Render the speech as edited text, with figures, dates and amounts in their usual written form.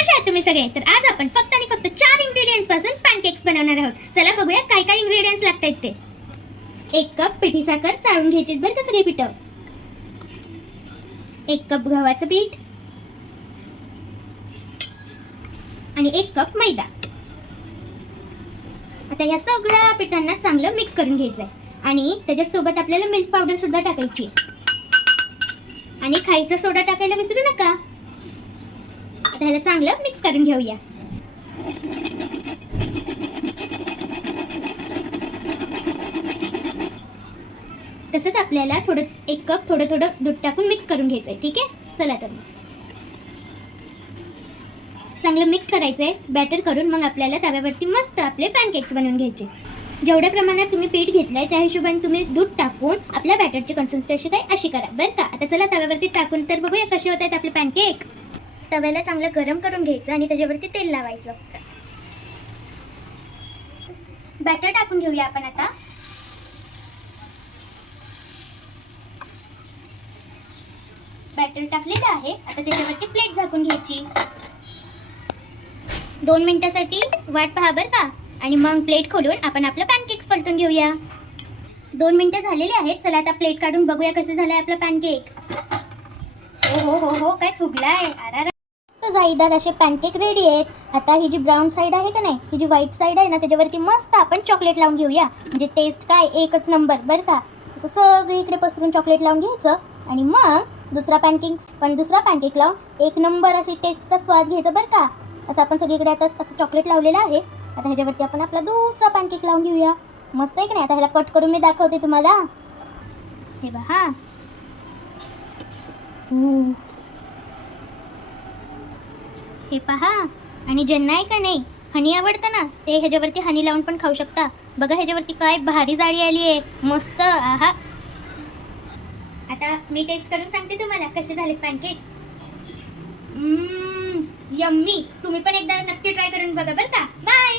कशा आहात तुम्ही सगळे? तर आज आपण फक्त आणि फक्त 4 इंग्रेडिएंट्स पासून पॅनकेक्स बनवणार आहोत. चला बघूया काय काय इंग्रेडिएंट्स लागतात ते. 1 कप पिठी साखर चाळून घ्यायची बरं का सगळी पिठं. 1 कप गव्हाचं पीठ आणि 1 कप मैदा. आता या सगळ्या पिठांना चांगलं मिक्स करून घ्यायचंय आणि त्याच्यात सोबत आपल्याला मिल्क पावडर सुद्धा टाकायची आणि खायचा सोडा टाकायला विसरू नका. आता ह्याला चांगलं मिक्स करून घेऊया. तसंच आपल्याला थोडं 1 कप थोडं दूध टाकून मिक्स करून घ्यायचंय. ठीक आहे, चला तर चांगलं मिक्स करायचंय बॅटर करून. मग आपल्याला तव्यावरती मस्त आपले पॅनकेक्स बनवून घ्यायचे. जेवढ्या प्रमाणात तुम्ही पीठ घेतलंय त्या हिशोबाने तुम्ही दूध टाकून आपल्या बॅटरची कन्सिस्टन्सी काय अशी करा बरं का. आता चला तव्यावरती टाकून तर बघूया कसे होत आहेत आपले पॅनकेक. तव्याला चांगलं गरम करून घ्यायचं आणि त्याच्यावरती तेल लावायचं. बॅटर टाकून घेऊया आपण आता. बॅटर टाकलेलं आहे. आता त्याच्यावरती प्लेट झाकून घ्यायची. 2 मिनिटासाठी वाट पहा बरं का आणि मग प्लेट खोलून आपण आपलं पॅनकेक्स पलटून घेऊया. 2 मिनिटं झालेली आहेत. चला आता प्लेट काढून बघूया कसं झालंय आपलं पॅनकेक. हो हो हो काय फुगलाय. अरे जाळीदार असे पॅनकेक रेडी आहेत. आता ही जी ब्राऊन साईड आहे का नाही, ही जी व्हाईट साईड आहे ना, त्याच्यावरती मस्त आपण चॉकलेट लावून घेऊया. म्हणजे टेस्ट काय एकच नंबर बरं का. असं सगळीकडे पसरून चॉकलेट लावून घ्यायचं आणि मग दुसरा पॅनकेक लावून 1 नंबर अशी टेस्टचा स्वाद घ्यायचा बरं का. असं आपण सगळीकडे आता असं चॉकलेट लावलेलं आहे. आता ह्याच्यावरती आपण आपला दुसरा पॅनकेक लावून घेऊया. मस्त आहे का नाही. आता ह्याला कट करून मी दाखवते तुम्हाला. हे बघा. हे पहा. आणि ज्यांना आहे का नाही हनी आवडतं ना, ते ह्याच्यावरती हनी लावून पण खाऊ शकता. बघा ह्याच्यावरती काय भारी जाळी आली आहे. मस्त. आहा. आता मी टेस्ट करून सांगते तुम्हाला कसे झाले पॅनकेक. यम्मी. तुम्ही पण एकदा नक्की ट्राय करून बघा बरं का. बाय.